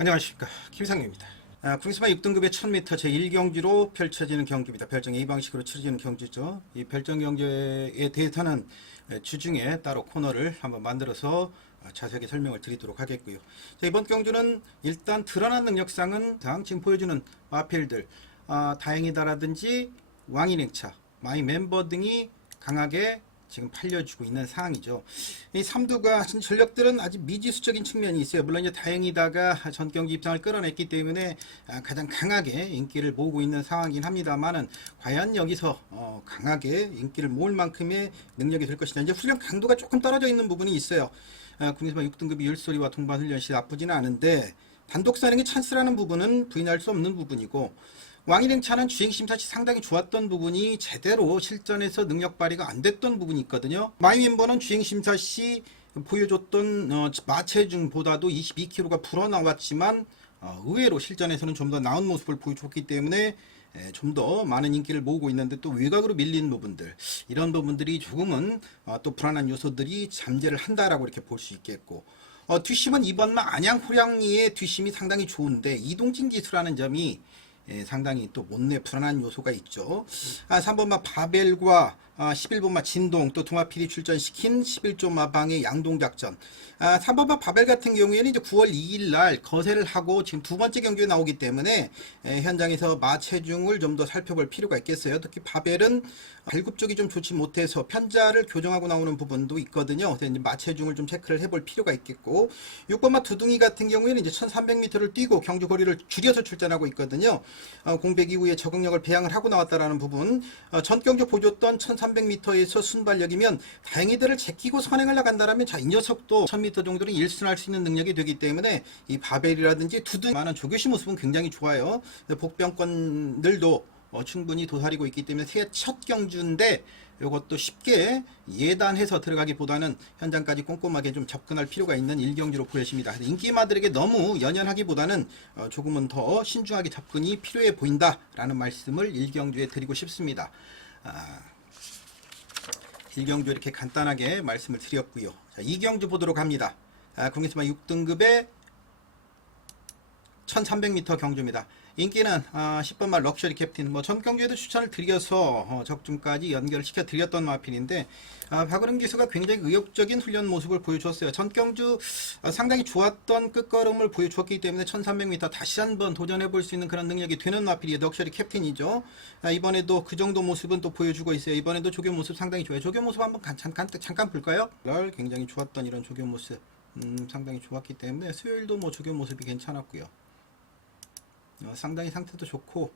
안녕하십니까, 김상규입니다. 국내선마 6등급의 1000m 제1경기로 펼쳐지는 경기입니다. 별정 A 방식으로 치러지는 경기죠. 이 별정 경기에 대해서는 주중에 따로 코너를 한번 만들어서 자세하게 설명을 드리도록 하겠고요. 자, 이번 경주는 일단 드러난 능력상은 지금 보여주는 마필들 다행이다라든지 왕인행차, 마이 멤버 등이 강하게 지금 팔려주고 있는 상황이죠. 이 삼두가 전력들은 아직 미지수적인 측면이 있어요. 물론 이제 다행이다가 전 경기 입상을 끌어냈기 때문에 가장 강하게 인기를 모으고 있는 상황이긴 합니다만은 과연 여기서 강하게 인기를 모을 만큼의 능력이 될 것이냐. 이제 훈련 강도가 조금 떨어져 있는 부분이 있어요. 국내선마 6등급이 율소리와 동반 훈련 시 나쁘지는 않은데 단독 사령이 찬스라는 부분은 부인할 수 없는 부분이고, 왕일행차는 주행심사 시 상당히 좋았던 부분이 제대로 실전에서 능력 발휘가 안 됐던 부분이 있거든요. 마이 멤버는 주행심사 시 보여줬던 마체중보다도 22kg가 불어나왔지만 의외로 실전에서는 좀 더 나은 모습을 보여줬기 때문에 좀 더 많은 인기를 모으고 있는데, 또 외곽으로 밀린 부분들, 이런 부분들이 조금은 또 불안한 요소들이 잠재를 한다라고 이렇게 볼 수 있겠고, 뒷심은 이번만 안양 호랑이의 뒷심이 상당히 좋은데 이동진 기수라는 점이 상당히 또 못내 불안한 요소가 있죠. 3번마 바벨과 11번마 진동, 또 동아필이 출전시킨 11조 마방의 양동작전. 3번마 바벨 같은 경우에는 이제 9월 2일 날 거세를 하고 지금 두 번째 경기에 나오기 때문에 현장에서 마체중을 좀 더 살펴볼 필요가 있겠어요. 특히 바벨은 발굽 쪽이 좀 좋지 못해서 편자를 교정하고 나오는 부분도 있거든요. 그래서 이제 마체중을 좀 체크를 해볼 필요가 있겠고, 6번마 두둥이 같은 경우에는 이제 1300m를 뛰고 경주 거리를 줄여서 출전하고 있거든요. 공백 이후에 적응력을 배양을 하고 나왔다라는 부분, 전 경주 보여줬던 1300m에서 순발력이면 다행히들을 제끼고 선행을 나간다라면 이 녀석도 1000m 정도는 1순할 수 있는 능력이 되기 때문에 이 바벨이라든지 두둥 많은 조교시 모습은 굉장히 좋아요. 복병권들도 충분히 도사리고 있기 때문에 첫 경주인데 이것도 쉽게 예단해서 들어가기보다는 현장까지 꼼꼼하게 좀 접근할 필요가 있는 1경주로 보여집니다. 인기마들에게 너무 연연하기보다는 조금은 더 신중하게 접근이 필요해 보인다라는 말씀을 1경주에 드리고 싶습니다. 1경주 이렇게 간단하게 말씀을 드렸고요. 자, 2경주 보도록 합니다. 국내선마 6등급의 1300m 경주입니다. 인기는 10번말 럭셔리 캡틴, 전 경주에도 추천을 드려서 적중까지 연결시켜 드렸던 마필인데, 박은흠 기수가 굉장히 의욕적인 훈련 모습을 보여줬어요. 전 경주 상당히 좋았던 끝걸음을 보여줬기 때문에 1300m 다시 한번 도전해 볼 수 있는 그런 능력이 되는 마필이 럭셔리 캡틴이죠. 이번에도 그 정도 모습은 또 보여주고 있어요. 이번에도 조교 모습 상당히 좋아요. 조교 모습 한번 잠깐 볼까요? 굉장히 좋았던 이런 조교 모습 상당히 좋았기 때문에 수요일도 조교 모습이 괜찮았고요. 상당히 상태도 좋고,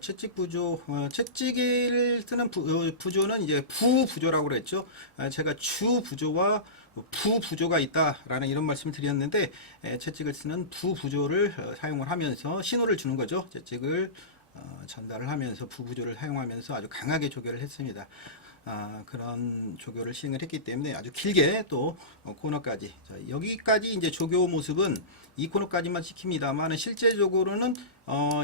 채찍 부조, 채찍을 쓰는 부조는 이제 부부조라고 그랬죠. 제가 주 부조와 부부조가 있다라는 이런 말씀을 드렸는데, 채찍을 쓰는 부부조를 사용을 하면서 신호를 주는 거죠. 채찍을 전달을 하면서 부부조를 사용하면서 아주 강하게 조교를 했습니다. 그런 조교를 시행을 했기 때문에 아주 길게 또 코너까지, 자, 여기까지 이제 조교 모습은 이 코너까지만 지킵니다만 실제적으로는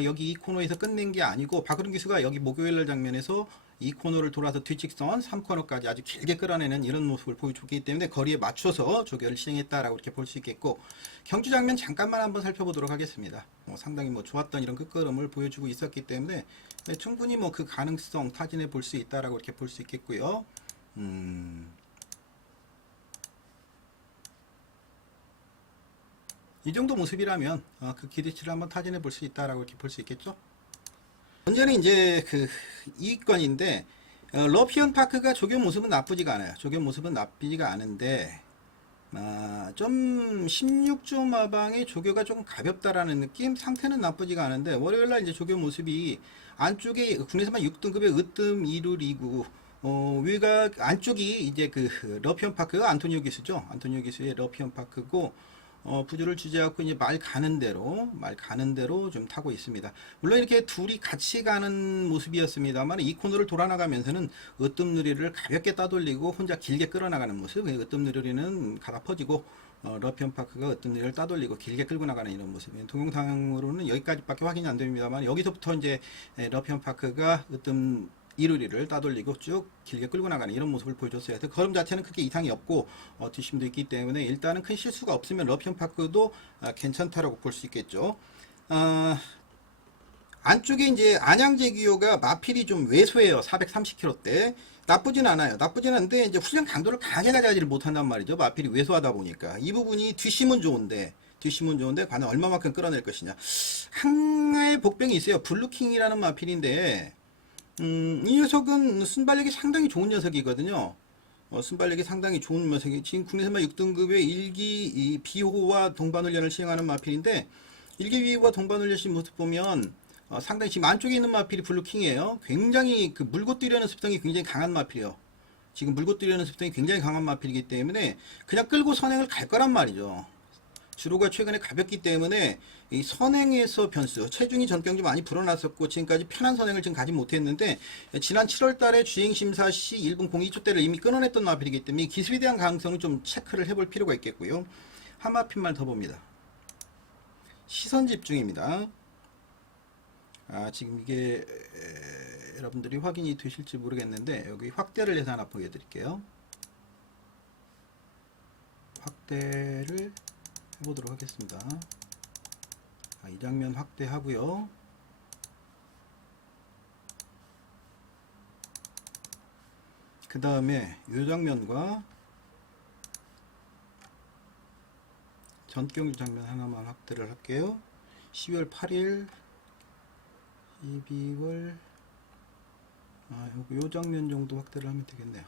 여기 이 코너에서 끝낸 게 아니고, 박은흠 기수가 여기 목요일날 장면에서 이 코너를 돌아서 뒤직선 3코너까지 아주 길게 끌어내는 이런 모습을 보여줬기 때문에 거리에 맞춰서 조교를 시행했다라고 이렇게 볼 수 있겠고, 경주 장면 잠깐만 한번 살펴보도록 하겠습니다. 상당히 좋았던 이런 끝걸음을 보여주고 있었기 때문에 충분히 그 가능성 타진해 볼 수 있다라고 이렇게 볼 수 있겠고요. 이 정도 모습이라면 그 기대치를 한번 타진해 볼 수 있다라고 이렇게 볼 수 있겠죠. 문제는 이제 이 건인데, 러피언 파크가 조교 모습은 나쁘지가 않아요. 조교 모습은 나쁘지가 않은데, 좀 16조 마방의 조교가 조금 가볍다라는 느낌? 상태는 나쁘지가 않은데, 월요일날 이제 조교 모습이 안쪽에 국내선마 6등급의 으뜸 2루 리그, 외곽 안쪽이 이제 러피언 파크가 안토니오 기수죠. 안토니오 기수의 러피언 파크고, 부조를 주제하고 이제 말 가는 대로 좀 타고 있습니다. 물론 이렇게 둘이 같이 가는 모습이었습니다만, 이 코너를 돌아나가면서는 으뜸누리를 가볍게 따돌리고 혼자 길게 끌어나가는 모습, 으뜸누리는 가다 퍼지고, 러피언 파크가 으뜸누리를 따돌리고 길게 끌고 나가는 이런 모습. 동영상으로는 여기까지밖에 확인이 안 됩니다만, 여기서부터 이제 러피언 파크가 으뜸 이루리를 따돌리고 쭉 길게 끌고 나가는 이런 모습을 보여줬어요. 걸음 자체는 크게 이상이 없고 뒷심도 있기 때문에 일단은 큰 실수가 없으면 러피언 파크도 괜찮다라고 볼 수 있겠죠. 안쪽에 이제 안양제기호가 마필이 좀 왜소해요. 430km대. 나쁘진 않아요. 나쁘진 않은데 이제 훈련 강도를 강하게 가져가지를 못한단 말이죠. 마필이 왜소하다 보니까 이 부분이 뒷심은 좋은데 과연 얼마만큼 끌어낼 것이냐. 하나의 복병이 있어요. 블루킹이라는 마필인데 이 녀석은 순발력이 상당히 좋은 녀석이거든요. 순발력이 상당히 좋은 녀석이 지금 국내선발 6등급의 1기 이 비호와 동반훈련을 시행하는 마필인데 1기 비호와 동반훈련 모습 보면 상당히 지금 안쪽에 있는 마필이 블루킹이에요. 굉장히 그 물고 뛰려는 습성이 굉장히 강한 마필이에요. 지금 물고 뛰려는 습성이 굉장히 강한 마필이기 때문에 그냥 끌고 선행을 갈 거란 말이죠. 주로가 최근에 가볍기 때문에 이 선행에서 변수, 체중이 전경주 많이 불어났었고 지금까지 편한 선행을 지금 가지 못했는데 지난 7월달에 주행심사 시 1분 02초대를 이미 끊어냈던 마필이기 때문에 기술에 대한 가능성을 좀 체크를 해볼 필요가 있겠고요. 한 마필만 더 봅니다. 시선 집중입니다. 지금 이게 여러분들이 확인이 되실지 모르겠는데 여기 확대를 해서 하나 보여드릴게요. 확대를 해보도록 하겠습니다. 이 장면 확대하고요. 그 다음에 이 장면과 전경주 장면 하나만 확대를 할게요. 12월 8일 12월 요 장면 정도 확대를 하면 되겠네요.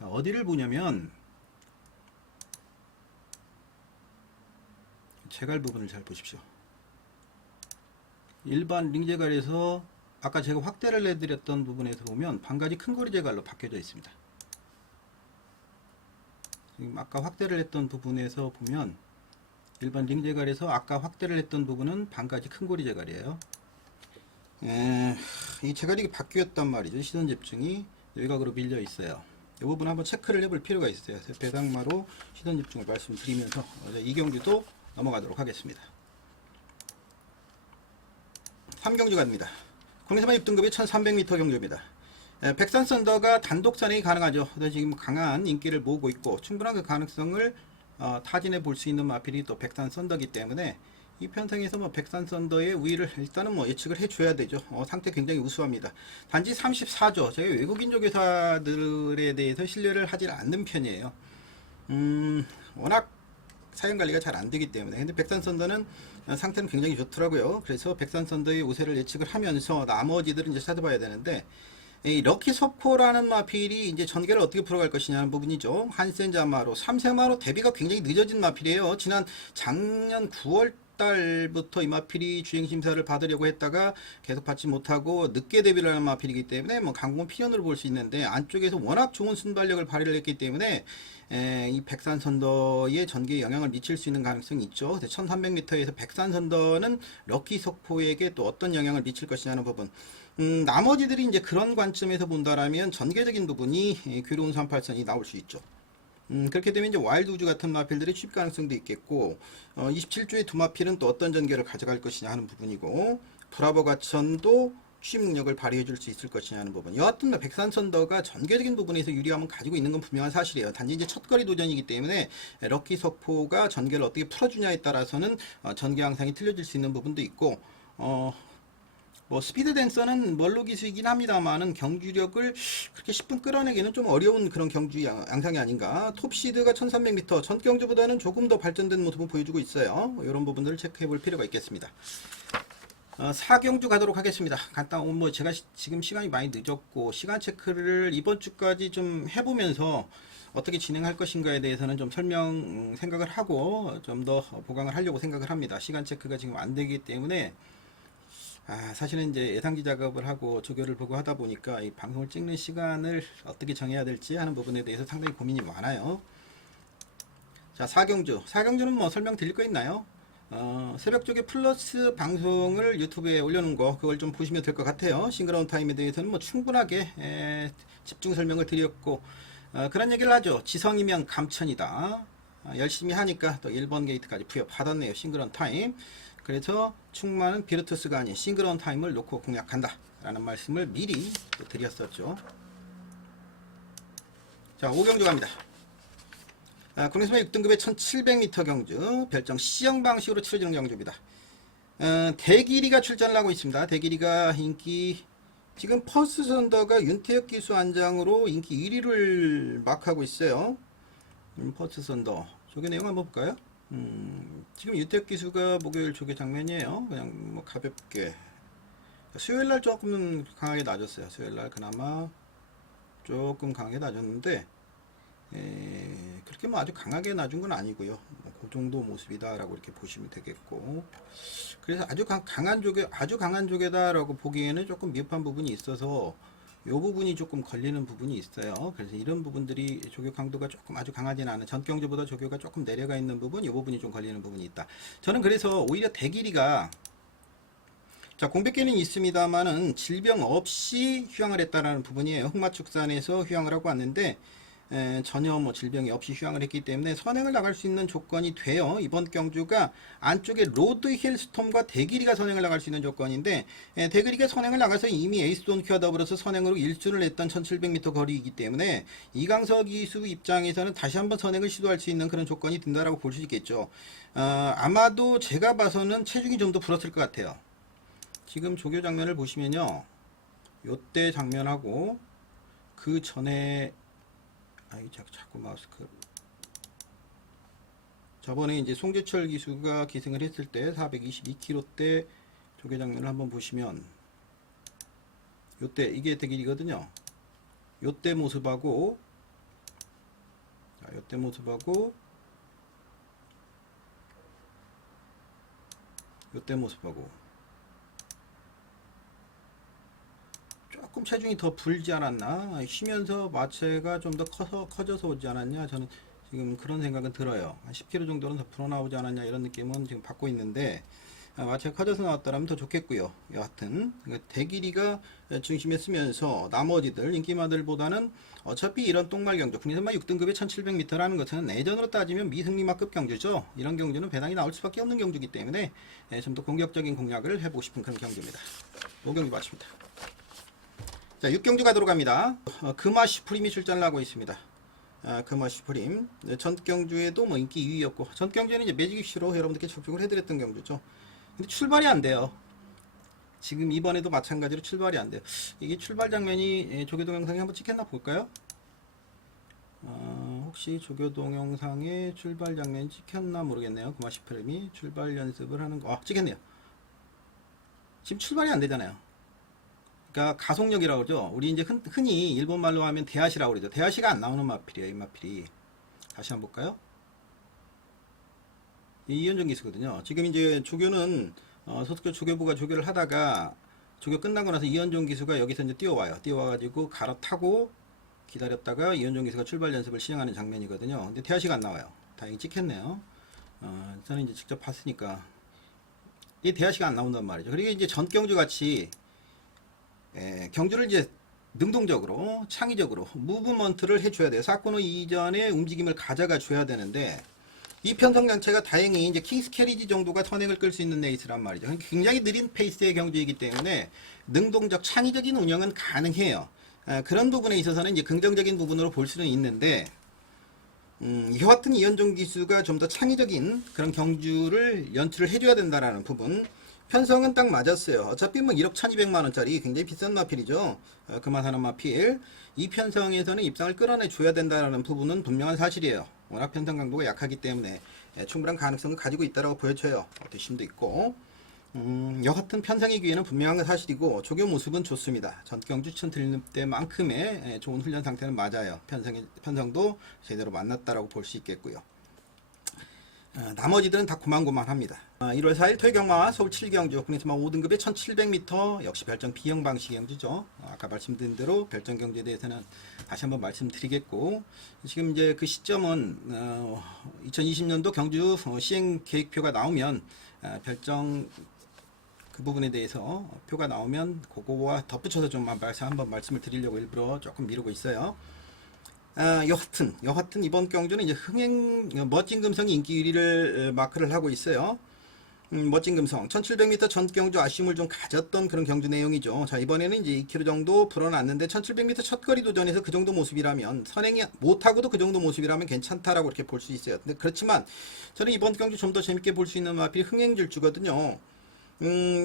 자, 어디를 보냐면 제갈 부분을 잘 보십시오. 일반 링제갈에서 아까 제가 확대를 해드렸던 부분에서 보면 반가지 큰 고리 제갈로 바뀌어져 있습니다. 지금 아까 확대를 했던 부분에서 보면 일반 링제갈에서 아까 확대를 했던 부분은 반가지 큰 고리 제갈이에요. 이 제갈이 바뀌었단 말이죠. 시선 집중이 외곽으로 밀려 있어요. 이 부분 한번 체크를 해볼 필요가 있어요. 배당마로 시선 집중을 말씀드리면서 이 경주도 넘어가도록 하겠습니다. 3경주 갑니다. 국내선발 6등급의 1300m 경주입니다. 백산 썬더가 단독 선행이 가능하죠. 지금 강한 인기를 모으고 있고 충분한 그 가능성을 타진해 볼 수 있는 마필이 또 백산 썬더기 때문에 이 편성에서 백산 썬더의 우위를 일단은 예측을 해줘야 되죠. 상태 굉장히 우수합니다. 단지 34조. 제가 외국인 조교사들에 대해서 신뢰를 하지 않는 편이에요. 워낙 사용 관리가 잘 안 되기 때문에. 근데 백산 썬더는 상태는 굉장히 좋더라고요. 그래서 백산 썬더의 우세를 예측을 하면서 나머지들은 이제 찾아봐야 되는데 이 럭키 소코라는 마필이 이제 전개를 어떻게 풀어갈 것이냐는 부분이죠. 한센자마로, 삼세마로 대비가 굉장히 늦어진 마필이에요. 작년 9월 달부터 이 마필이 주행심사를 받으려고 했다가 계속 받지 못하고 늦게 데뷔를 하는 마필이기 때문에 강공 필연으로 볼 수 있는데 안쪽에서 워낙 좋은 순발력을 발휘를 했기 때문에 이 백산선더의 전개에 영향을 미칠 수 있는 가능성이 있죠. 1300m에서 백산선더는 럭키 석포에게 또 어떤 영향을 미칠 것이냐는 부분. 나머지들이 이제 그런 관점에서 본다라면 전개적인 부분이 괴로운 38선이 나올 수 있죠. 그렇게 되면 이제 와일드 우즈 같은 마필들의 취입 가능성도 있겠고 27조의 두 마필은 또 어떤 전개를 가져갈 것이냐 하는 부분이고 브라보 가천도 취입 능력을 발휘해 줄 수 있을 것이냐 하는 부분. 여하튼 백산선더가 전개적인 부분에서 유리함은 가지고 있는 건 분명한 사실이에요. 단지 이제 첫거리 도전이기 때문에 럭키 석포가 전개를 어떻게 풀어주냐에 따라서는 전개 양상이 틀려질 수 있는 부분도 있고 스피드 댄서는 멀로 기수이긴 합니다만은 경주력을 그렇게 10분 끌어내기는 좀 어려운 그런 경주 양상이 아닌가. 톱시드가 1300m 전 경주보다는 조금 더 발전된 모습을 보여주고 있어요. 이런 부분들을 체크해 볼 필요가 있겠습니다. 4경주 가도록 하겠습니다. 간단 제가 지금 시간이 많이 늦었고 시간 체크를 이번 주까지 좀 해보면서 어떻게 진행할 것인가에 대해서는 좀 생각을 하고 좀 더 보강을 하려고 생각을 합니다. 시간 체크가 지금 안 되기 때문에 사실은 이제 예상기 작업을 하고 조교를 보고 하다 보니까 이 방송을 찍는 시간을 어떻게 정해야 될지 하는 부분에 대해서 상당히 고민이 많아요. 자, 4경주는 설명 드릴 거 있나요? 새벽 쪽에 플러스 방송을 유튜브에 올려놓은 거 그걸 좀 보시면 될 것 같아요. 싱글아웃 타임에 대해서는 충분하게 집중 설명을 드렸고 그런 얘기를 하죠. 지성이면 감천이다. 열심히 하니까 또 1번 게이트까지 부여 받았네요. 싱글아웃 타임. 그래서 충만은 비르투스가 아닌 싱글 온 타임을 놓고 공략한다 라는 말씀을 미리 또 드렸었죠. 자, 5경주 갑니다. 국내선마 6등급의 1700m 경주, 별정 C형 방식으로 치러지는 경주입니다. 대길이가 출전을 하고 있습니다. 대길이가 인기, 지금 퍼스트 선더가 윤태혁 기수 안장으로 인기 1위를 막하고 있어요. 퍼스트 선더. 조교 내용 한번 볼까요? 지금 윤태혁 기수가 목요일 조교 장면이에요. 그냥 뭐 가볍게. 수요일날 조금 강하게 낮았어요. 수요일날 그나마 조금 강하게 낮았는데, 그렇게 뭐 아주 강하게 낮은 건 아니고요. 그 정도 모습이다라고 이렇게 보시면 되겠고, 그래서 아주 강한 조개다라고 보기에는 조금 미흡한 부분이 있어서 이 부분이 조금 걸리는 부분이 있어요. 그래서 이런 부분들이 조교 강도가 조금 아주 강하지는 않은, 전 경주보다 조교가 조금 내려가 있는 부분, 이 부분이 좀 걸리는 부분이 있다. 저는 그래서 오히려 대길이가, 자, 공백기는 있습니다만은 질병 없이 휴양을 했다라는 부분이에요. 흑마축산에서 휴양을 하고 왔는데 전혀 뭐 질병이 없이 휴양을 했기 때문에 선행을 나갈 수 있는 조건이 돼요. 이번 경주가 안쪽에 로드 힐스톰과 대길이가 선행을 나갈 수 있는 조건인데, 대길이가 선행을 나가서 이미 에이스 돈큐와 더불어서 선행으로 1순을 했던 1700m 거리이기 때문에 이강석 기수 입장에서는 다시 한번 선행을 시도할 수 있는 그런 조건이 된다라고 볼 수 있겠죠. 아마도 제가 봐서는 체중이 좀 더 불었을 것 같아요. 지금 조교 장면을 보시면요, 요때 장면하고 그 전에, 자꾸 마우스크. 저번에 이제 송재철 기수가 기승을 했을 때 422kg 때 조교 장면을 한번 보시면, 요때 이게 대길이거든요. 요때 모습하고, 요때 모습하고, 요때 모습하고 조금 체중이 더 불지 않았나, 쉬면서 마체가 좀 더 커져서 오지 않았냐, 저는 지금 그런 생각은 들어요. 한 10kg 정도는 더 불어나오지 않았냐, 이런 느낌은 지금 받고 있는데, 마체가 커져서 나왔다면 더 좋겠고요. 여하튼 대길이가 중심에 쓰면서 나머지들 인기마들보다는 어차피 이런 똥말 경주, 국내선마 6등급의 1700m라는 것은 내전으로 따지면 미승리마급 경주죠. 이런 경주는 배당이 나올 수밖에 없는 경주이기 때문에 좀 더 공격적인 공략을 해보고 싶은 그런 경주입니다. 5경주 마칩니다. 자, 6경주 가도록 합니다. 금화 슈프림이 출전을 하고 있습니다. 금화 슈프림. 전 경주에도 뭐 인기 2위였고, 전 경주에는 이제 매직 이슈로 여러분들께 접촉을 해드렸던 경주죠. 근데 출발이 안 돼요. 지금 이번에도 마찬가지로 출발이 안 돼요. 이게 출발 장면이 조교 동영상에 한번 찍혔나 볼까요? 혹시 조교 동영상에 출발 장면이 찍혔나 모르겠네요. 금화 슈프림이 출발 연습을 하는 거, 찍혔네요. 지금 출발이 안 되잖아요. 그러니까 가속력이라고 그러죠. 우리 이제 흔히 일본 말로 하면 대하시라고 그러죠. 대하시가 안 나오는 마필이에요, 이 마필이. 다시 한번 볼까요? 이현정 기수거든요. 지금 이제 조교는 서특교 조교부가 조교를 하다가 조교 끝나고 나서 이현정 기수가 여기서 이제 뛰어와요. 뛰어와가지고 갈아타고 기다렸다가 이현정 기수가 출발 연습을 시행하는 장면이거든요. 근데 대하시가 안 나와요. 다행히 찍혔네요. 저는 이제 직접 봤으니까 이 대하시가 안 나온단 말이죠. 그리고 이제 전경주 같이 경주를 이제 능동적으로 창의적으로 무브먼트를 해줘야 돼요. 사쿠노 이전의 움직임을 가져가 줘야 되는데, 이 편성 장체가 다행히 이제 킹스 캐리지 정도가 선행을 끌 수 있는 레이스란 말이죠. 굉장히 느린 페이스의 경주이기 때문에 능동적 창의적인 운영은 가능해요. 그런 부분에 있어서는 이제 긍정적인 부분으로 볼 수는 있는데, 여하튼 이현종 기수가 좀 더 창의적인 그런 경주를 연출을 해줘야 된다라는 부분. 편성은 딱 맞았어요. 어차피 뭐 1억 1200만원짜리 굉장히 비싼 마필이죠. 그만하는 마필. 이 편성에서는 입상을 끌어내 줘야 된다는 부분은 분명한 사실이에요. 워낙 편성 강도가 약하기 때문에 충분한 가능성을 가지고 있다고 보여져요. 뒷심도 있고. 여하튼 편성의 기회는 분명한 사실이고, 조교 모습은 좋습니다. 전경주 천 들릴 때만큼의 좋은 훈련 상태는 맞아요. 편성도 제대로 만났다라고 볼 수 있겠고요. 나머지들은 다 고만고만합니다. 1월 4일 토요경마 서울 7경주 국내선마 5등급의 1700m 역시 별정 B형 방식 경주죠. 아까 말씀드린 대로 별정 경주에 대해서는 다시 한번 말씀드리겠고, 지금 이제 그 시점은 2020년도 경주 시행 계획표가 나오면 별정 그 부분에 대해서 표가 나오면 그거와 덧붙여서 좀 한번 말씀을 드리려고 일부러 조금 미루고 있어요. 여하튼 이번 경주는 이제 흥행 멋진 금성이 인기 1위를 마크를 하고 있어요. 멋진 금성 1700m 전 경주 아쉬움을 좀 가졌던 그런 경주 내용이죠. 자, 이번에는 이제 2km 정도 불어났는데 1700m 첫 거리 도전에서 그 정도 모습이라면 선행이 못하고도 그 정도 모습이라면 괜찮다라고 이렇게 볼 수 있어요. 근데 그렇지만 저는 이번 경주 좀 더 재밌게 볼 수 있는 마필이 흥행질주거든요.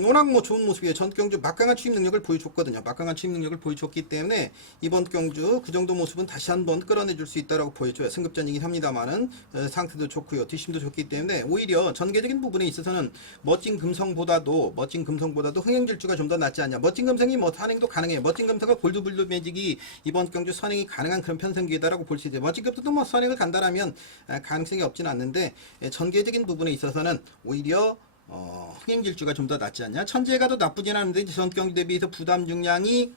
워낙 뭐 좋은 모습이에요. 전 경주 막강한 추임 능력을 보여줬거든요. 막강한 추임 능력을 보여줬기 때문에 이번 경주 그 정도 모습은 다시 한번 끌어내줄 수 있다라고 보여줘요. 승급전이긴 합니다만은 상태도 좋고요. 뒷심도 좋기 때문에 오히려 전개적인 부분에 있어서는 멋진 금성보다도 흥행질주가 좀 더 낫지 않냐. 멋진 금성이 뭐 선행도 가능해요. 멋진 금성과 골드블루 매직이 이번 경주 선행이 가능한 그런 편성기회다라고 볼 수 있어요. 멋진 금성도 뭐 선행을 간다라면 가능성이 없지는 않는데 전개적인 부분에 있어서는 오히려 흥행질주가 좀 더 낫지 않냐. 천재가 더 나쁘진 않은데 전 경기 대비해서 부담 중량이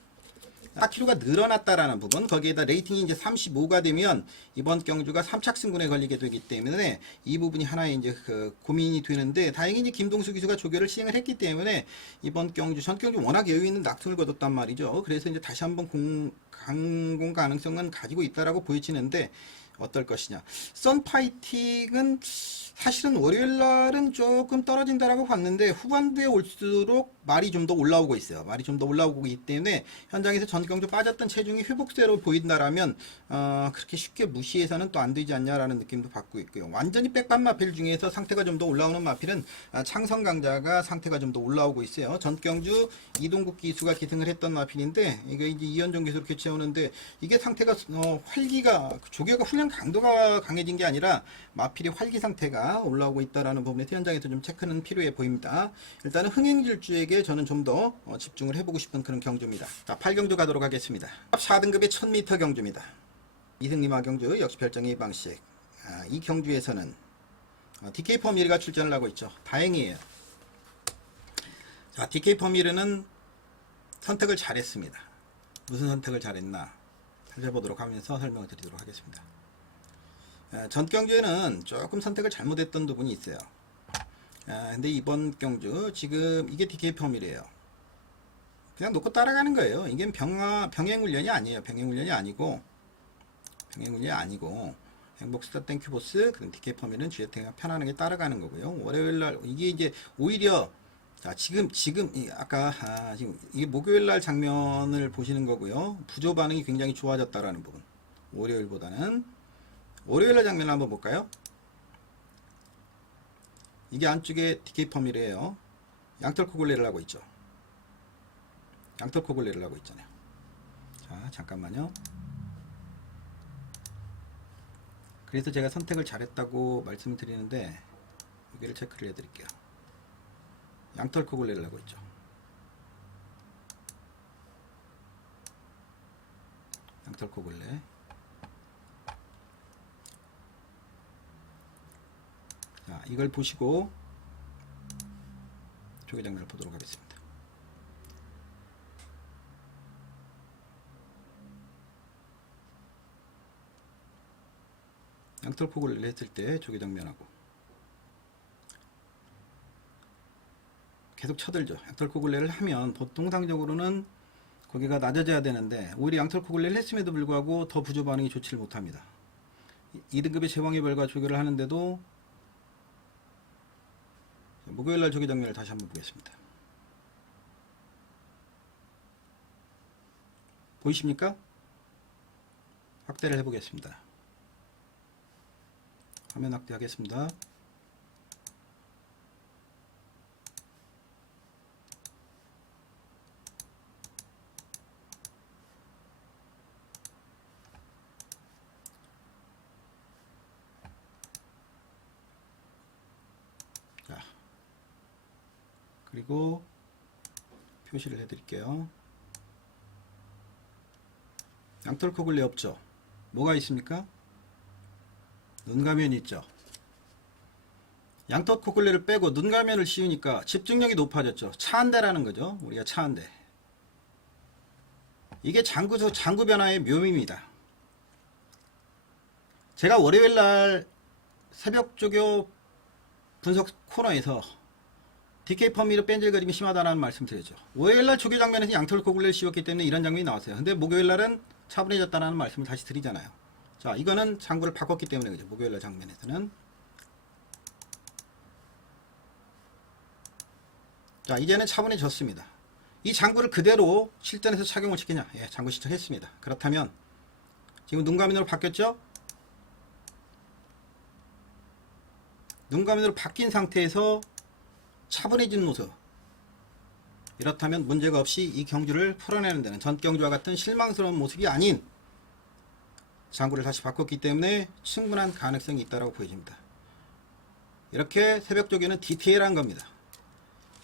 4kg가 늘어났다라는 부분, 거기에다 레이팅이 이제 35가 되면 이번 경주가 3착 승군에 걸리게 되기 때문에 이 부분이 하나의 이제 그 고민이 되는데, 다행히 이제 김동수 기수가 조결을 시행을 했기 때문에 이번 경주 전 경주 워낙 여유 있는 낙승을 거뒀단 말이죠. 그래서 이제 다시 한번 강공 가능성은 가지고 있다라고 보여지는데 어떨 것이냐. 썬파이팅은 사실은 월요일 날은 조금 떨어진다라고 봤는데 후반부에 올수록 말이 좀 더 올라오고 있어요. 말이 좀 더 올라오고 있기 때문에 현장에서 전경주 빠졌던 체중이 회복세로 보인다라면 그렇게 쉽게 무시해서는 또 안 되지 않냐라는 느낌도 받고 있고요. 완전히 백반 마필 중에서 상태가 좀 더 올라오는 마필은 창성강자가 상태가 좀 더 올라오고 있어요. 전경주 이동국 기수가 기승을 했던 마필인데 이거 이제 이현종 기수로 교체하는데 이게 상태가 활기가 조교가 훈련 강도가 강해진 게 아니라 마필의 활기 상태가 올라오고 있다라는 부분에서 현장에서 좀 체크는 필요해 보입니다. 일단은 흥행질주에게 저는 좀 더 집중을 해보고 싶은 그런 경주입니다. 자, 8경주 가도록 하겠습니다. 4등급의 1000m 경주입니다. 이승리마 경주 역시 별정의 방식. 이 경주에서는 DK 퍼미르가 출전을 하고 있죠. 다행이에요. 자, DK 퍼미르는 선택을 잘했습니다. 무슨 선택을 잘했나 살펴보도록 하면서 설명을 드리도록 하겠습니다. 전 경주에는 조금 선택을 잘못했던 부분이 있어요. 근데 이번 경주 지금 이게 DK 펌이래요. 그냥 놓고 따라가는 거예요. 이게 병행훈련이 아니에요. 병행훈련이 아니고 행복스타 땡큐보스 그럼 DK 펌이는 GT가 편안하게 따라가는 거고요. 월요일날 이게 이제 오히려 자 지금 아까 지금 이게 목요일날 장면을 보시는 거고요. 부조 반응이 굉장히 좋아졌다라는 부분. 월요일보다는 월요일날 장면을 한번 볼까요? 이게 안쪽에 DK 펌이래요. 양털 코골레를 하고 있죠. 양털 코골레를 하고 있잖아요. 자, 잠깐만요. 그래서 제가 선택을 잘했다고 말씀을 드리는데 여기를 체크를 해드릴게요. 양털 코골레를 하고 있죠. 양털 코골레. 자, 이걸 보시고 조개 장면을 보도록 하겠습니다. 양털 코골레를 했을 때 조개 장면하고 계속 쳐들죠. 양털 코골레를 하면 보통 통상적으로는 거기가 낮아져야 되는데 오히려 양털 코골레를 했음에도 불구하고 더 부조 반응이 좋지를 못합니다. 2등급의 제왕의 별과 조교를 하는데도 목요일날 조개 장면을 다시 한번 보겠습니다. 보이십니까? 확대를 해보겠습니다. 화면 확대하겠습니다. 자, 그리고 표시를 해드릴게요. 양털 코골레 없죠? 뭐가 있습니까? 눈가면이 있죠. 양털 코골레를 빼고 눈가면을 씌우니까 집중력이 높아졌죠. 차한대라는 거죠. 우리가 차한대. 이게 장구 변화의 묘미입니다. 제가 월요일날 새벽 조교 분석 코너에서 DK 펌미를 뺀질거림이 심하다는 말씀 드렸죠. 월요일날 조교 장면에서 양털 코골레를 씌웠기 때문에 이런 장면이 나왔어요. 근데 목요일날은 차분해졌다는 말씀을 다시 드리잖아요. 자, 이거는 장구를 바꿨기 때문에 그죠. 목요일날 장면에서는 자, 이제는 차분해졌습니다. 이 장구를 그대로 실전에서 착용을 시키냐? 예, 장구 시작했습니다. 그렇다면 지금 눈가면으로 바뀌었죠? 눈가면으로 바뀐 상태에서 차분해진 모습. 이렇다면 문제가 없이 이 경주를 풀어내는 데는 전 경주와 같은 실망스러운 모습이 아닌 장구를 다시 바꿨기 때문에 충분한 가능성이 있다고 보여집니다. 이렇게 새벽 조교는 디테일한 겁니다.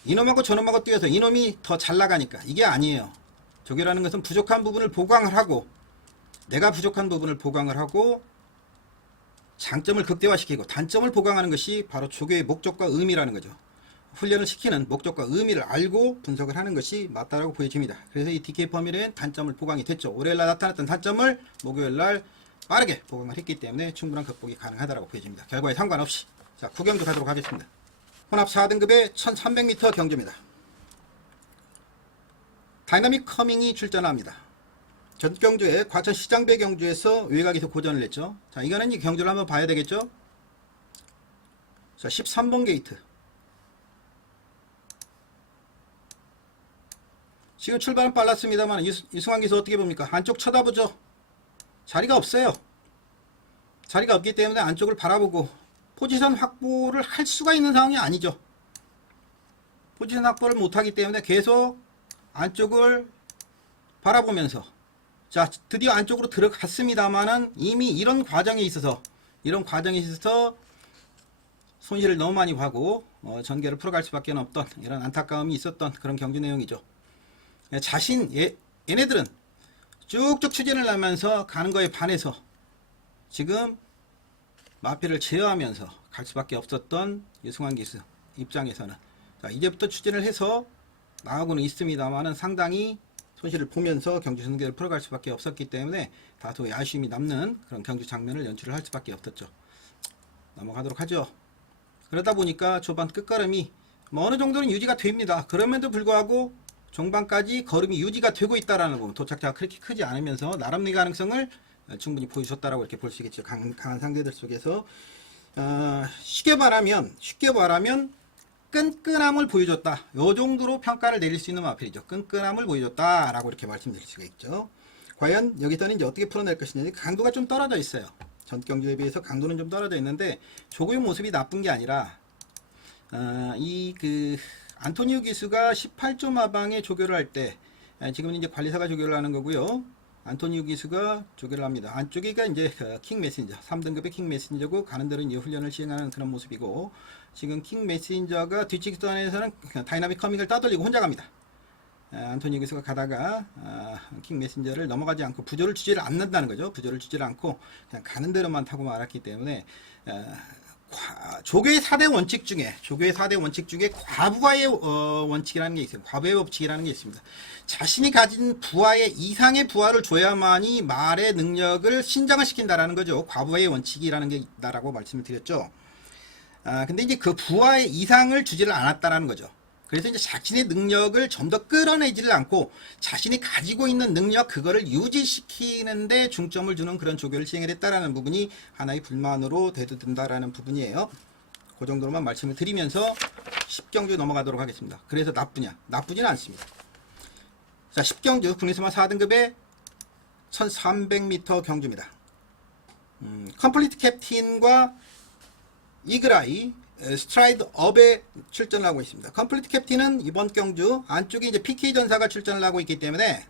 이놈하고 저놈하고 뛰어서 이놈이 더 잘 나가니까 이게 아니에요. 조교라는 것은 부족한 부분을 보강을 하고 내가 부족한 부분을 보강을 하고 장점을 극대화시키고 단점을 보강하는 것이 바로 조교의 목적과 의미라는 거죠. 훈련을 시키는 목적과 의미를 알고 분석을 하는 것이 맞다라고 보여집니다. 그래서 이 DK 범위는 단점을 보강이 됐죠. 월요일날 나타났던 단점을 목요일날 빠르게 보강을 했기 때문에 충분한 극복이 가능하다고 보여집니다. 결과에 상관없이. 자, 구경도 가도록 하겠습니다. 혼합 4등급의 1300m 경주입니다. 다이나믹 커밍이 출전합니다. 전 경주에 과천 시장배 경주에서 외곽에서 고전을 냈죠. 자, 이거는 이 경주를 한번 봐야 되겠죠. 자, 13번 게이트. 지금 출발은 빨랐습니다만 이승환 기수 어떻게 봅니까? 안쪽 쳐다보죠. 자리가 없어요. 자리가 없기 때문에 안쪽을 바라보고 포지션 확보를 할 수가 있는 상황이 아니죠. 포지션 확보를 못하기 때문에 계속 안쪽을 바라보면서 자, 드디어 안쪽으로 들어갔습니다만은 이미 이런 과정에 있어서 손실을 너무 많이 하고 전개를 풀어갈 수밖에 없던 이런 안타까움이 있었던 그런 경주 내용이죠. 얘네들은 쭉쭉 추진을 하면서 가는 거에 반해서 지금 마패를 제어하면서 갈 수밖에 없었던 이승환 기수 입장에서는 자, 이제부터 추진을 해서 나가고는 있습니다만은 상당히 손실을 보면서 경주 승계를 풀어갈 수밖에 없었기 때문에 다소의 아쉬움이 남는 그런 경주 장면을 연출을 할 수밖에 없었죠. 넘어가도록 하죠. 그러다 보니까 초반 끝걸음이 어느 정도는 유지가 됩니다. 그럼에도 불구하고 종반까지 걸음이 유지가 되고 있다라는 부분, 도착자가 그렇게 크지 않으면서 나름의 가능성을 충분히 보여줬다라고 이렇게 볼 수 있겠죠. 강한 상대들 속에서 쉽게 말하면 끈끈함을 보여줬다. 요 정도로 평가를 내릴 수 있는 마필이죠. 끈끈함을 보여줬다라고 이렇게 말씀드릴 수가 있죠. 과연 여기서는 이제 어떻게 풀어낼 것이냐. 강도가 좀 떨어져 있어요. 전 경주에 비해서 강도는 좀 떨어져 있는데 조교의 모습이 나쁜 게 아니라 안토니오 기수가 18조 마방에 조교를 할 때 지금은 이제 관리사가 조교를 하는 거고요. 안토니오 기수가 조교를 합니다. 안쪽이가 이제 킹 메신저 3등급의 킹 메신저고 가는 대로 이제 훈련을 시행하는 그런 모습이고 지금 킹 메신저가 뒷직선에서는 다이나믹 커밍을 따돌리고 혼자 갑니다. 안토니오 기수가 가다가 킹 메신저를 넘어가지 않고 부조를 주지를 않는다는 거죠. 부조를 주지를 않고 그냥 가는 대로만 타고 말았기 때문에 조교의 4대 원칙 중에 과부하의 원칙이라는 게 있어요. 과부의 법칙이라는 게 있습니다. 자신이 가진 부하의 이상의 부하를 줘야만이 말의 능력을 신장을 시킨다라는 거죠. 과부하의 원칙이라는 게 있다라고 말씀을 드렸죠. 근데 이제 그 부하의 이상을 주지를 않았다라는 거죠. 그래서 이제 자신의 능력을 좀 더 끌어내지를 않고 자신이 가지고 있는 능력 그거를 유지시키는데 중점을 주는 그런 조교를 시행을 했다라는 부분이 하나의 불만으로 대두된다라는 부분이에요. 그 정도로만 말씀을 드리면서 10경주 넘어가도록 하겠습니다. 그래서 나쁘지는 않습니다. 자, 10경주 국내수마 4등급의 1300m 경주입니다. 컴플리트 캡틴과 이글아이 스트라이드 업에 출전을 하고 있습니다. 컴플리트 캡틴은 이번 경주 안쪽에 이제 PK 전사가 출전을 하고 있기 때문에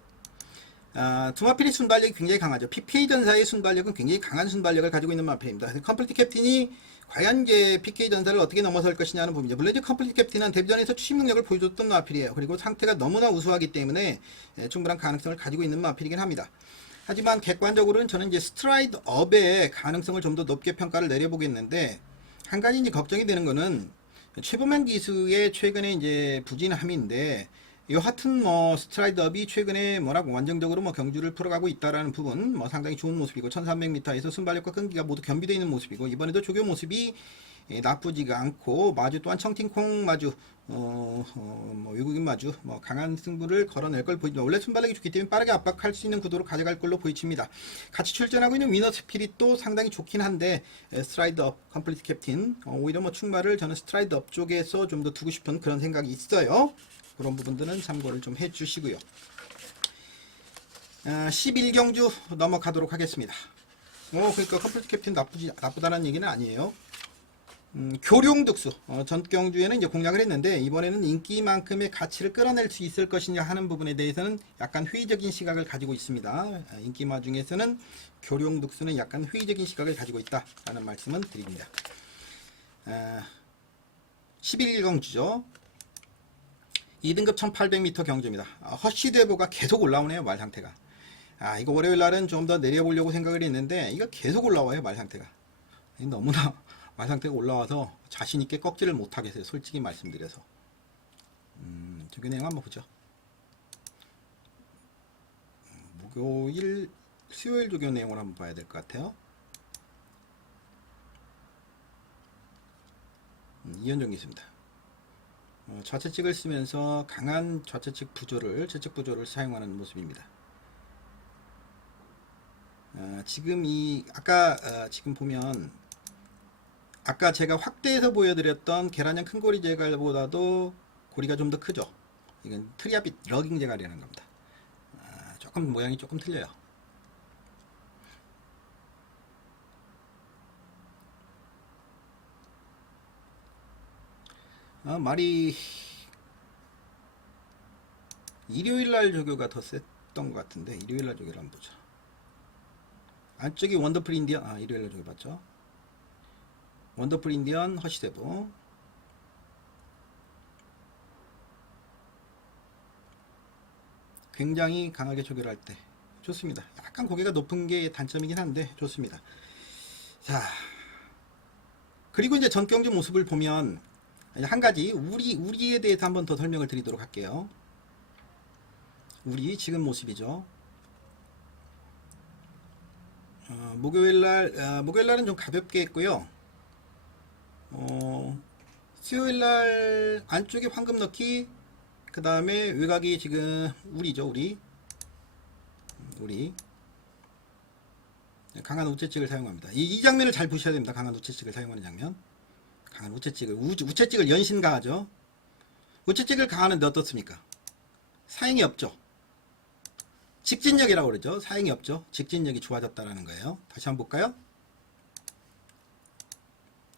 두 마필의 순발력이 굉장히 강하죠. PK 전사의 순발력은 굉장히 강한 순발력을 가지고 있는 마필입니다. 컴플리트 캡틴이 과연 이제 PK 전사를 어떻게 넘어설 것이냐는 부분이죠. 물론 이제 컴플리트 캡틴은 데뷔전에서 추심 능력을 보여줬던 마필이에요. 그리고 상태가 너무나 우수하기 때문에 충분한 가능성을 가지고 있는 마필이긴 합니다. 하지만 객관적으로는 저는 이제 스트라이드 업의 가능성을 좀 더 높게 평가를 내려보겠는데 한 가지 이제 걱정이 되는 거는 최범현 기수의 최근에 이제 부진함인데 여하튼 스트라이드업이 최근에 완전적으로 경주를 풀어가고 있다라는 부분 상당히 좋은 모습이고 1300m에서 순발력과 끈기가 모두 겸비되어 있는 모습이고 이번에도 조교 모습이 나쁘지가 않고 마주 또한 청팅콩 마주 뭐 외국인 마주 뭐 강한 승부를 걸어낼 걸 보입니다. 원래 순발력이 좋기 때문에 빠르게 압박할 수 있는 구도로 가져갈 걸로 보이칩니다. 같이 출전하고 있는 위너 스피릿도 상당히 좋긴 한데 스트라이드 업 컴플리트 캡틴 오히려 뭐 충마를 저는 스트라이드 업 쪽에서 좀 더 두고 싶은 그런 생각이 있어요. 그런 부분들은 참고를 좀 해주시고요. 11경주 넘어가도록 하겠습니다. 그러니까 컴플리트 캡틴 나쁘다는 얘기는 아니에요. 교룡득수 전경주에는 이제 공략을 했는데 이번에는 인기만큼의 가치를 끌어낼 수 있을 것이냐 하는 부분에 대해서는 약간 회의적인 시각을 가지고 있습니다. 인기마 중에서는 교룡득수는 약간 회의적인 시각을 가지고 있다라는 말씀은 드립니다. 11경주죠. 2등급 1800m 경주입니다. 허쉬데보가 계속 올라오네요. 말 상태가. 이거 월요일날은 좀 더 내려보려고 생각을 했는데 이거 계속 올라와요. 말 상태가. 너무나 말 상태가 올라와서 자신있게 꺾지를 못하겠어요. 솔직히 말씀드려서. 조교 내용 한번 보죠. 목요일, 수요일 조교 내용을 한번 봐야 될 것 같아요. 이현정이 있습니다. 좌측직을 쓰면서 강한 좌측직 부조를, 좌측 부조를 사용하는 모습입니다. 지금 지금 보면 아까 제가 확대해서 보여드렸던 계란형 큰고리 제갈보다도 고리가 좀 더 크죠. 이건 트리아빗 러깅 제갈이라는 겁니다. 조금 모양이 조금 틀려요. 말이 일요일날 조교가 더 셌던 것 같은데 일요일날 조교를 한번 보죠. 안쪽이 원더풀 인디언 일요일날 조교 봤죠. 원더풀 인디언 허쉬데보 굉장히 강하게 조교를 할 때 좋습니다. 약간 고개가 높은 게 단점이긴 한데 좋습니다. 자, 그리고 이제 전경주 모습을 보면 한 가지 우리에 대해서 한번 더 설명을 드리도록 할게요. 우리 지금 모습이죠. 목요일날은 좀 가볍게 했고요. 수요일날 안쪽에 황금 넣기, 그 다음에 외곽이 지금 우리죠. 우리 강한 우체찍을 사용합니다. 이 장면을 잘 보셔야 됩니다. 강한 우체찍을 사용하는 장면. 강한 우체찍을 우체찍을 연신 가하죠. 우체찍을 가하는데 어떻습니까? 사행이 없죠. 직진력이라고 그러죠. 사행이 없죠. 직진력이 좋아졌다라는 거예요. 다시 한번 볼까요?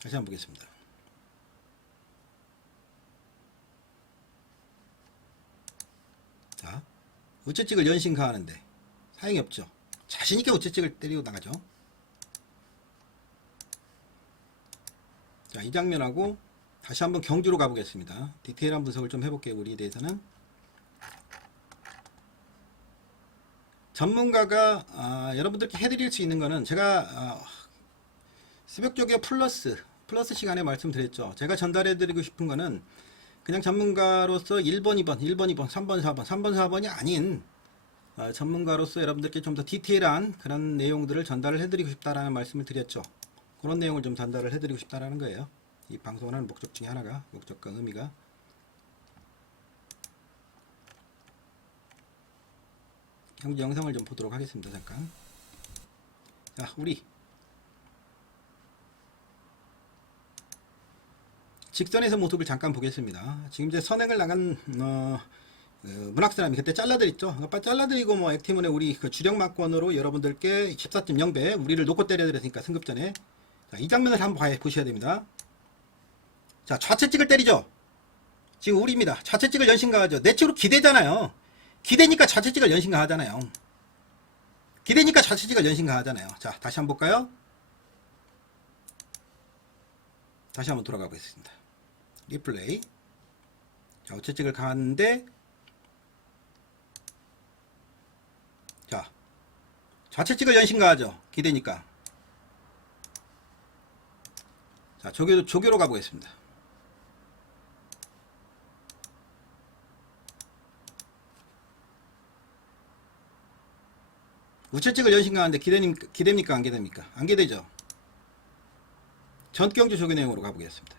다시 한번 보겠습니다. 자, 우체찍을 연신 가하는데 사행이 없죠. 자신있게 우체찍을 때리고 나가죠. 자, 이 장면하고 다시 한번 경주로 가보겠습니다. 디테일한 분석을 좀 해볼게요. 우리에 대해서는 전문가가 여러분들께 해드릴 수 있는 거는 제가 새벽 조교 플러스 시간에 말씀드렸죠. 제가 전달해드리고 싶은 거는 그냥 전문가로서 1번, 2번, 1번, 2번, 3번, 4번, 3번, 4번이 아닌 전문가로서 여러분들께 좀 더 디테일한 그런 내용들을 전달을 해드리고 싶다라는 말씀을 드렸죠. 그런 내용을 좀 전달을 해드리고 싶다라는 거예요. 이 방송을 하는 목적 중에 하나가, 목적과 의미가. 경주 영상을 좀 보도록 하겠습니다. 잠깐. 자, 우리 직선에서 모습을 잠깐 보겠습니다. 지금 이제 선행을 나간 문학사람이 그때 잘라드렸죠. 잘라드리고 뭐 액티문에 우리 그 주력 막권으로 여러분들께 14.0배 우리를 놓고 때려드렸으니까 승급전에. 자, 이 장면을 한번 보셔야 됩니다. 자, 좌측찍을 때리죠. 지금 우리입니다. 좌측찍을 연신가하죠. 내측으로 기대잖아요. 기대니까 좌측찍을 연신가하잖아요. 기대니까 좌측찍을 연신가하잖아요. 자, 다시 한번 볼까요? 다시 한번 돌아가 보겠습니다. 리플레이. 자, 우측찍을 가는데, 자, 좌측찍을 연신가하죠. 기대니까. 자, 조교로 가보겠습니다. 우측찍을 연신가하는데 기대입니까? 안 기대입니까? 안 기대죠. 전경주 조교 내용으로 가보겠습니다.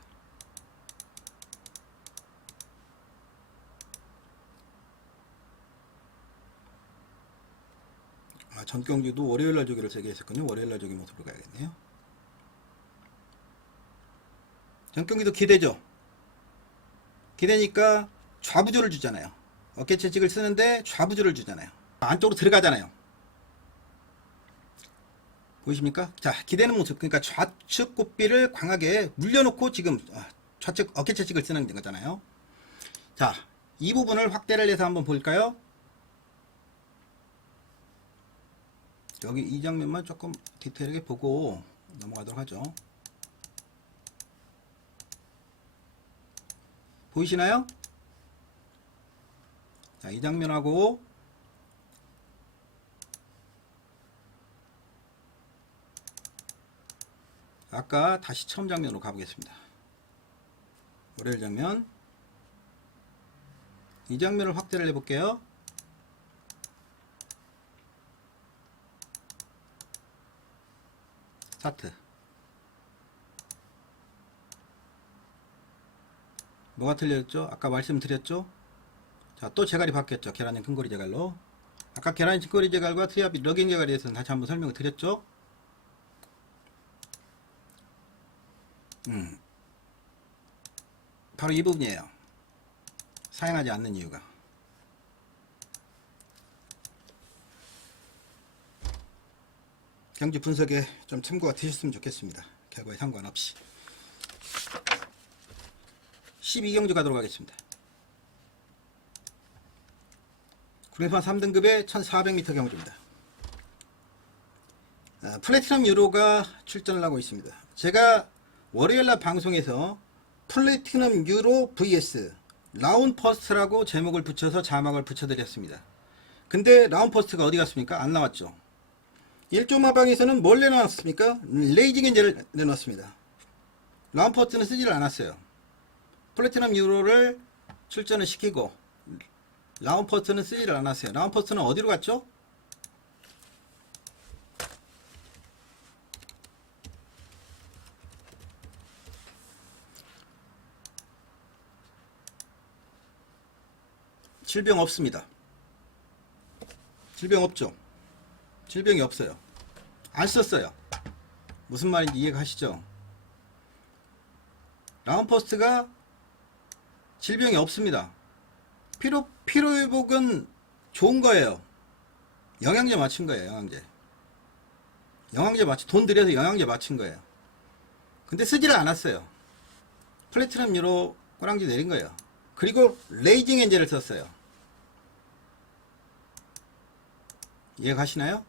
전경주도 월요일날 조교를 세게 했었군요. 월요일날 조교 모습으로 가야겠네요. 전경주도 기대죠. 기대니까 좌부조를 주잖아요. 어깨 채찍을 쓰는데 좌부조를 주잖아요. 안쪽으로 들어가잖아요. 보이십니까? 자, 기대는 모습. 그러니까 좌측 고삐를 강하게 물려놓고 지금 좌측 어깨 채찍을 쓰는 거잖아요. 자, 이 부분을 확대를 해서 한번 볼까요? 여기 이 장면만 조금 디테일하게 보고 넘어가도록 하죠. 보이시나요? 자, 이 장면하고 아까 다시 처음 장면으로 가보겠습니다. 월요일 장면. 이 장면을 확대를 해볼게요. 스타트. 뭐가 틀렸죠? 아까 말씀드렸죠? 자, 또 제갈이 바뀌었죠. 계란형 큰고리 제갈로. 아까 계란형 큰고리 제갈과 트리압 러깅 제갈에 대해서는 다시 한번 설명을 드렸죠? 바로 이 부분이에요. 사용하지 않는 이유가. 경주 분석에 좀 참고가 되셨으면 좋겠습니다. 결과에 상관없이. 12경주 가도록 하겠습니다. 국내판 3등급의 1400m 경주입니다. 플래티넘 유로가 출전을 하고 있습니다. 제가 월요일날 방송에서 플래티넘 유로 vs 라운 퍼스트라고 제목을 붙여서 자막을 붙여드렸습니다. 근데 라운 퍼스트가 어디 갔습니까? 안 나왔죠. 1조 마방에서는 뭘 내놨습니까? 레이징 엔젤을 내놨습니다. 라운 퍼스트는 쓰지를 않았어요. 플래티넘 유로를 출전을 시키고 라운 퍼스트는 쓰지를 않았어요. 라운 퍼스트는 어디로 갔죠? 질병 없습니다. 질병 없죠. 질병이 없어요. 안 썼어요. 무슨 말인지 이해가시죠? 라운퍼스트가 질병이 없습니다. 피로회복은 좋은 거예요. 영양제 맞춘 거예요. 영양제 맞춘, 돈 들여서 영양제 맞춘 거예요. 근데 쓰지를 않았어요. 플래티넘 유로 꼬랑지 내린 거예요. 그리고 레이징 엔젤을 썼어요. 이해가시나요?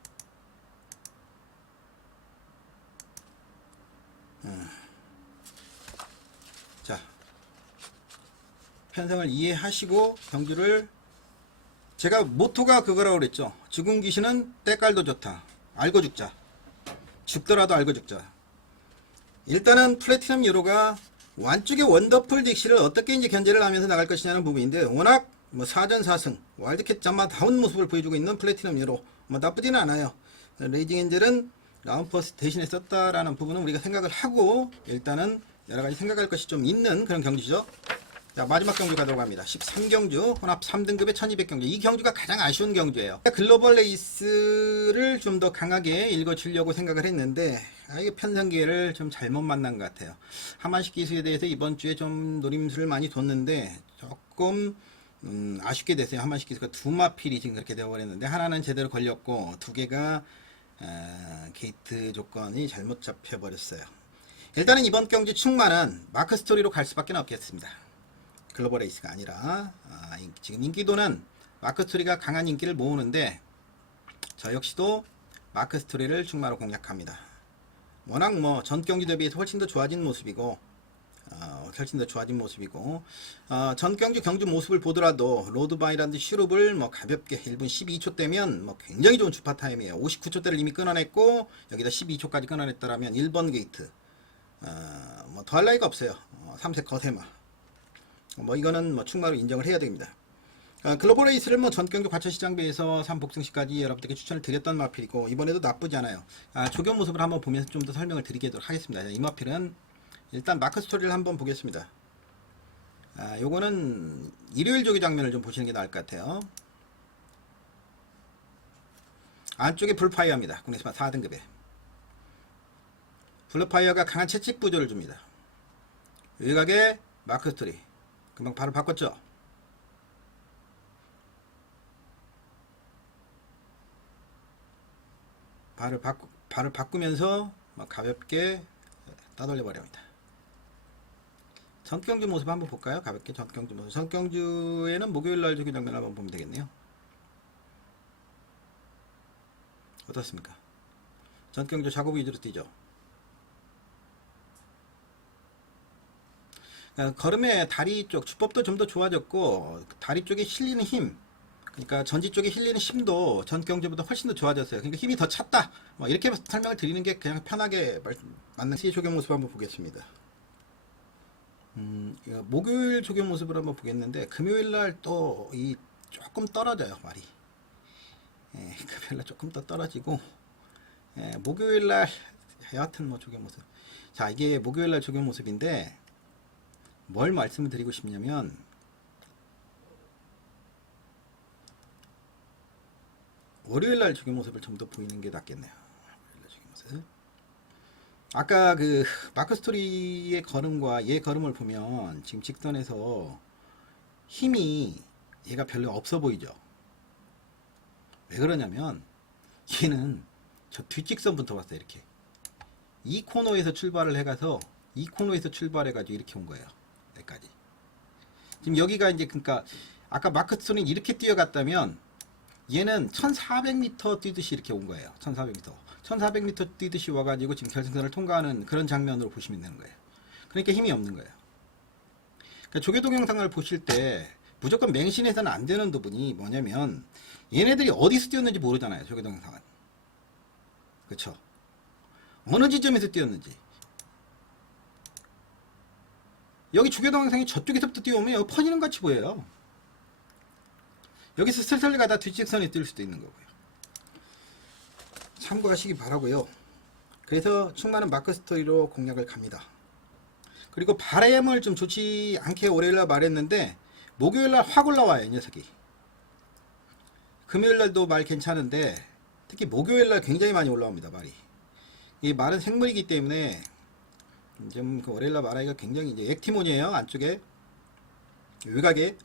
자, 편성을 이해하시고 경주를, 제가 모토가 그거라고 그랬죠. 죽은 귀신은 때깔도 좋다. 알고 죽자. 죽더라도 알고 죽자. 일단은 플래티넘 유로가 완쪽의 원더풀 딕시를 어떻게 이제 견제를 하면서 나갈 것이냐는 부분인데, 워낙 뭐 4전 4승 와일드캣 잠마 다운 모습을 보여주고 있는 플래티넘 유로, 뭐 나쁘지는 않아요. 레이징 엔젤은 라운퍼스 대신에 썼다라는 부분은 우리가 생각을 하고 일단은 여러가지 생각할 것이 좀 있는 그런 경주죠. 자, 마지막 경주 가도록 합니다. 13경주 혼합 3등급의 1200경주. 이 경주가 가장 아쉬운 경주예요. 글로벌 레이스를 좀 더 강하게 읽어주려고 생각을 했는데 이게 편성기회를 좀 잘못 만난 것 같아요. 하만식 기수에 대해서 이번 주에 좀 노림수를 많이 뒀는데 조금 아쉽게 됐어요. 하만식 기수가 두 마필이 지금 그렇게 되어버렸는데, 하나는 제대로 걸렸고 두 개가 게이트 조건이 잘못 잡혀버렸어요. 일단은 이번 경주 충만은 마크 스토리로 갈 수밖에 없겠습니다. 글로벌 레이스가 아니라 지금 인기도는 마크 스토리가 강한 인기를 모으는데, 저 역시도 마크 스토리를 충마로 공략합니다. 워낙 뭐 전 경주 대비해서 훨씬 더 좋아진 모습이고 전 경주 모습을 보더라도 로드바이란드 슈룹을 뭐 가볍게 1분 12초 대면 뭐 굉장히 좋은 주파 타임이에요. 59초 대를 이미 끊어냈고 여기다 12초까지 끊어냈다라면 1번 게이트 뭐 더할 나위가 없어요. 3세 거세마 뭐 이거는 뭐 충마로 인정을 해야 됩니다. 글로벌 레이스를 뭐 전경주 과천시장배에서 3복승시까지 여러분들께 추천을 드렸던 마필이고, 이번에도 나쁘지 않아요. 조교 모습을 한번 보면서 좀 더 설명을 드리도록 하겠습니다. 이 마필은 일단 마크 스토리를 한번 보겠습니다. 요거는 일요일 조기 장면을 좀 보시는 게 나을 것 같아요. 안쪽에 불파이어입니다. 국내스파 4등급에 불파이어가 강한 채찍 부조를 줍니다. 외곽에 마크 스토리 금방 발을 바꿨죠. 발을 바꾸면서 가볍게 따돌려 버립니다. 전경주 모습 한번 볼까요? 가볍게 전경주 모습. 전경주에는 목요일날 조기 장면을 한번 보면 되겠네요. 어떻습니까? 전경주 작업 위주로 뛰죠. 걸음의 다리 쪽 주법도 좀 더 좋아졌고 다리 쪽에 실리는 힘, 그러니까 전지 쪽에 실리는 힘도 전경주보다 훨씬 더 좋아졌어요. 그러니까 힘이 더 찼다. 이렇게 설명을 드리는 게 그냥 편하게 맞는 조경 모습 한번 보겠습니다. 목요일 조경 모습을 한번 보겠는데 금요일날 또 이 조금 떨어져요 말이. 금요일날 조금 더 떨어지고 목요일날 여하튼 뭐 조경 모습. 자, 이게 목요일날 조경 모습인데 뭘 말씀을 드리고 싶냐면 월요일날 조경 모습을 좀 더 보이는 게 낫겠네요. 월요일날 조경 모습. 아까 그 마크 스토리의 걸음과 얘 걸음을 보면 지금 직선에서 힘이 얘가 별로 없어 보이죠. 왜 그러냐면 얘는 저 뒷직선부터 왔어요. 이렇게 이 코너에서 출발을 해가서 이 코너에서 출발해가지고 이렇게 온 거예요. 여기까지. 지금 여기가 이제 그러니까 아까 마크 스토리는 이렇게 뛰어갔다면 얘는 1400m 뛰듯이 이렇게 온 거예요. 1400m 뛰듯이 와가지고 지금 결승선을 통과하는 그런 장면으로 보시면 되는 거예요. 그러니까 힘이 없는 거예요. 그러니까 조개 동영상을 보실 때 무조건 맹신해서는 안 되는 부분이 뭐냐면 얘네들이 어디서 뛰었는지 모르잖아요. 조개 동영상은. 그쵸? 어느 지점에서 뛰었는지. 여기 조개 동영상이 저쪽에서부터 뛰어오면 여기 퍼지는 같이 보여요. 여기서 슬슬 가다 뒷직선에 뛸 수도 있는 거고요. 참고하시기 바라고요. 그래서 충만한 마크 스토리로 공략을 갑니다. 그리고 바람을 좀 좋지 않게 월요일날 말했는데 목요일날 확 올라와요. 이 녀석이. 금요일날도 말 괜찮은데 특히 목요일날 굉장히 많이 올라옵니다. 말이. 이 말은 생물이기 때문에 좀 그 월요일날 말하기가 굉장히 이제 액티몬이에요. 안쪽에 외곽에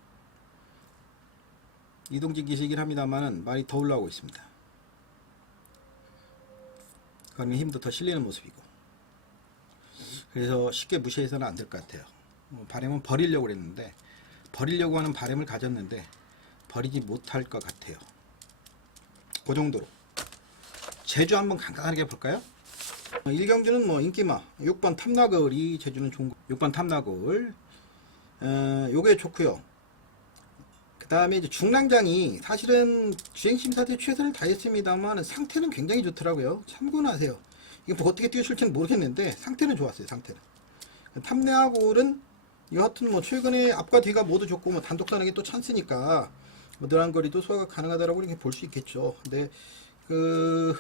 이동진 기시긴 합니다만은 말이 더 올라오고 있습니다. 그러면 힘도 더 실리는 모습이고. 그래서 쉽게 무시해서는 안 될 것 같아요. 바람은 버리려고 그랬는데 버리려고 하는 바람을 가졌는데 버리지 못할 것 같아요. 그 정도로. 제주 한번 간단하게 볼까요? 1경주는 뭐 인기마 6번 탐나거울이 제주는 좋은 거. 6번 탐나거울 요게 좋고요. 그 다음에 이제 중랑장이 사실은 주행심사 때 최선을 다했습니다만 상태는 굉장히 좋더라고요. 참고는 하세요. 이게 뭐 어떻게 뛰어줄지는 모르겠는데 상태는 좋았어요. 상태는. 탐내하고는 여하튼 뭐 최근에 앞과 뒤가 모두 좋고 뭐 단독사능이 또 찬스니까 뭐 늘한 거리도 소화가 가능하다라고 이렇게 볼 수 있겠죠. 근데 그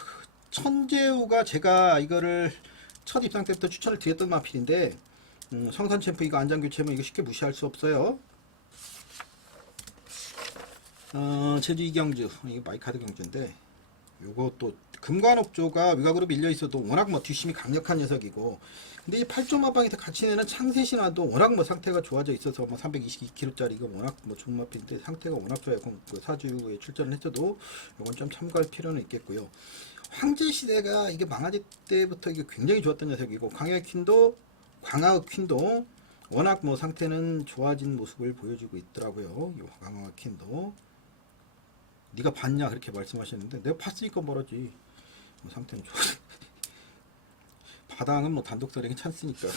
천재우가 제가 이거를 첫 입상 때부터 추천을 드렸던 마필인데 성산 챔프 이거 안장 교체면 이거 쉽게 무시할 수 없어요. 제주 이경주 이거 마이카드 경주인데 요거 또 금관옥조가 위각으로 밀려 있어도 워낙 뭐 뒷심이 강력한 녀석이고 근데 이 8.5방에서 같이 내는 창세신화도 워낙 뭐 상태가 좋아져 있어서 뭐 322kg짜리가 워낙 뭐 좋은 마필인데 상태가 워낙 좋아요. 그 사주에 출전을 했어도 요건 좀 참고할 필요는 있겠고요. 황제시대가 이게 망아지 때부터 이게 굉장히 좋았던 녀석이고 광하의 퀸도 워낙 뭐 상태는 좋아진 모습을 보여주고 있더라고요. 이 광하의 퀸도 네가 봤냐 그렇게 말씀하셨는데 내가 봤으니까 말하지. 뭐 상태는 좋아. 바당은 뭐 단독서랭이 찬스니까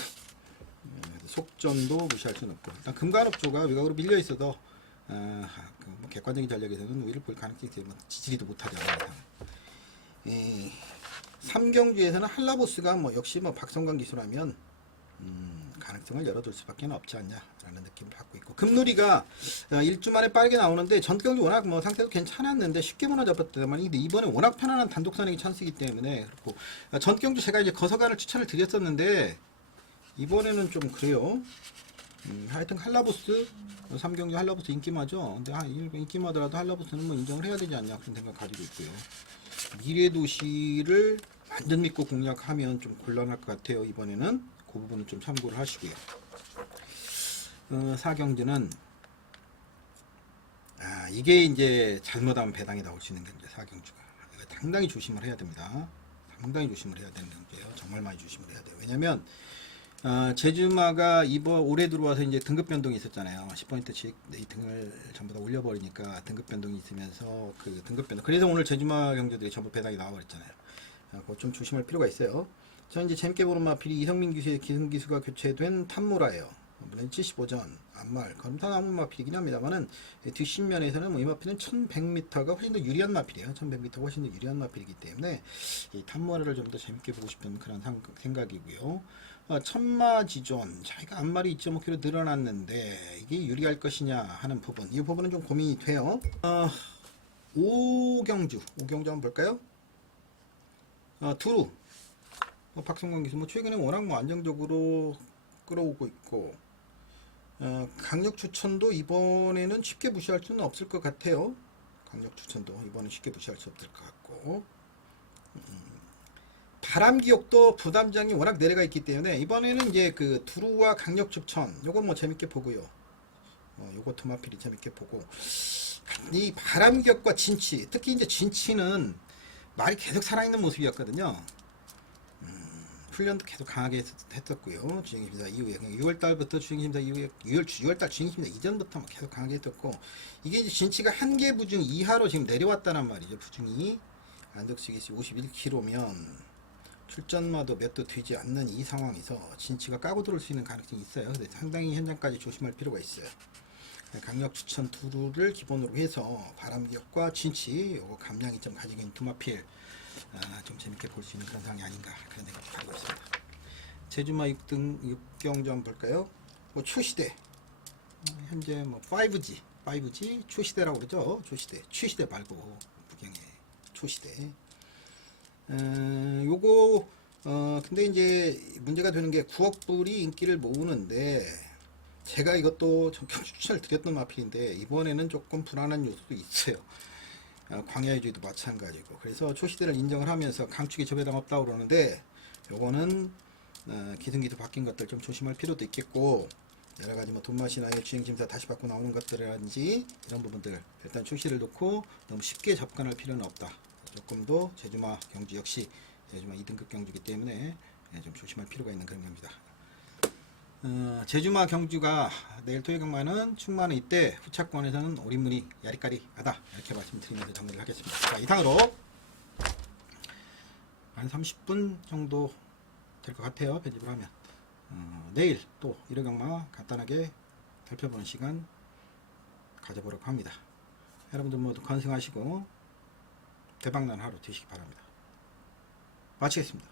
속전도 무시할 수는 없고 일단 금관옥조가 외곽으로 밀려 있어도 뭐 객관적인 전략에서는 우위를 볼 가능성이 있어요. 뭐 지지리도 못하지 않아요. 3경주에서는 한라보스가 뭐 역시 뭐 박성광 기수라면 가능성을 열어둘 수밖에 없지 않냐라는 느낌을 받고 있고 금누리가 1주 만에 빠르게 나오는데 전경주 워낙 뭐 상태도 괜찮았는데 쉽게 무너졌다만 근데 이번에 워낙 편안한 단독선행이 찬스이기 때문에 그렇고 전경주 제가 이제 거서간을 추천을 드렸었는데 이번에는 좀 그래요. 하여튼 한라부스 3경기 한라부스 인기마죠. 근데 인기마더라도 한라부스는 뭐 인정을 해야 되지 않냐 그런 생각 가지고 있고요. 미래도시를 완전 믿고 공략하면 좀 곤란할 것 같아요. 이번에는 그 부분은 좀 참고를 하시고요. 4경주는 이게 이제 잘못하면 배당이 나올 수 있는 경제 4경주가 상당히 조심을 해야 됩니다. 상당히 조심을 해야 되는 경제예요. 정말 많이 조심을 해야 돼요. 왜냐면 제주마가 올해 들어와서 이제 등급 변동이 있었잖아요. 10%씩 레이팅을 전부 다 올려버리니까 등급 변동이 있으면서 그 등급 변동. 그래서 오늘 제주마 경제들이 전부 배당이 나와버렸잖아요. 그거 좀 조심할 필요가 있어요. 저 이제 재밌게 보는 마필이 이성민 기수의 기승기수가 교체된 탐무라예요. 물론 75전 안말 검사나무 마필이긴 합니다만은 뒷신면에서는 이 마필은 1100m가 훨씬 더 유리한 마필이에요. 1100m가 훨씬 더 유리한 마필이기 때문에 이 탐무라를 좀 더 재밌게 보고 싶은 그런 생각이고요. 천마지존 자기가 앞말이 2.5kg 늘어났는데 이게 유리할 것이냐 하는 부분, 이 부분은 좀 고민이 돼요. 5경주 한번 볼까요? 두루 박성광 기수 최근에 워낙 안정적으로 끌어오고 있고 강력 추천도 이번에는 쉽게 무시할 수는 없을 것 같아요. 강력 추천도 이번엔 쉽게 무시할 수 없을 것 같고 바람기옥도 부담장이 워낙 내려가 있기 때문에 이번에는 이제 그 두루와 강력 추천 요건 뭐 재밌게 보고요. 요거 토마필이 재밌게 보고 이 바람기옥과 진치, 특히 이제 진치는 말이 계속 살아있는 모습이었거든요. 훈련도 계속 강하게 했었고요. 주행심사 이후에 6월달부터 주행심사 이후에 6월달 주행심사 이전부터 계속 강하게 했었고 이게 이제 진치가 한계 부중 이하로 지금 내려왔다는 말이죠. 부중이 안덕수기시 51kg면 출전마도 몇 도 되지 않는 이 상황에서 진치가 까고 들어올 수 있는 가능성이 있어요. 근데 상당히 현장까지 조심할 필요가 있어요. 강력 추천 두루를 기본으로 해서 바람기역과 진치 요거 감량이 좀 가지고 있는 두마필 좀 재밌게 볼 수 있는 그런 상황이 아닌가 그런 생각이 가지고 있습니다. 제주마 6등 6경주 한번 볼까요? 초시대 현재 5G 초시대라고 그러죠. 초시대 말고 부경의 초시대. 요거 근데 이제 문제가 되는 게 9억 불이 인기를 모으는데 제가 이것도 전격 추천을 드렸던 마필인데 이번에는 조금 불안한 요소도 있어요. 광야의주의도 마찬가지고 그래서 초시대를 인정을 하면서 강축에 저배당 없다고 그러는데 요거는 기승기수 바뀐 것들 좀 조심할 필요도 있겠고 여러가지 돈맛이나 주행심사 다시 받고 나오는 것들이라든지 이런 부분들 일단 초시를 놓고 너무 쉽게 접근할 필요는 없다. 조금 더 제주마 경주 역시 제주마 2등급 경주이기 때문에 좀 조심할 필요가 있는 그런 겁니다. 제주마 경주가 내일 토요일 경마는 충만은 이때 후차권에서는 오린문이 야리까리하다 이렇게 말씀드리면서 정리를 하겠습니다. 자, 이상으로 한 30분 정도 될 것 같아요. 편집을 하면 내일 또 1회 경마 간단하게 살펴보는 시간 가져보려고 합니다. 여러분들 모두 건승하시고 대박난 하루 되시기 바랍니다. 마치겠습니다.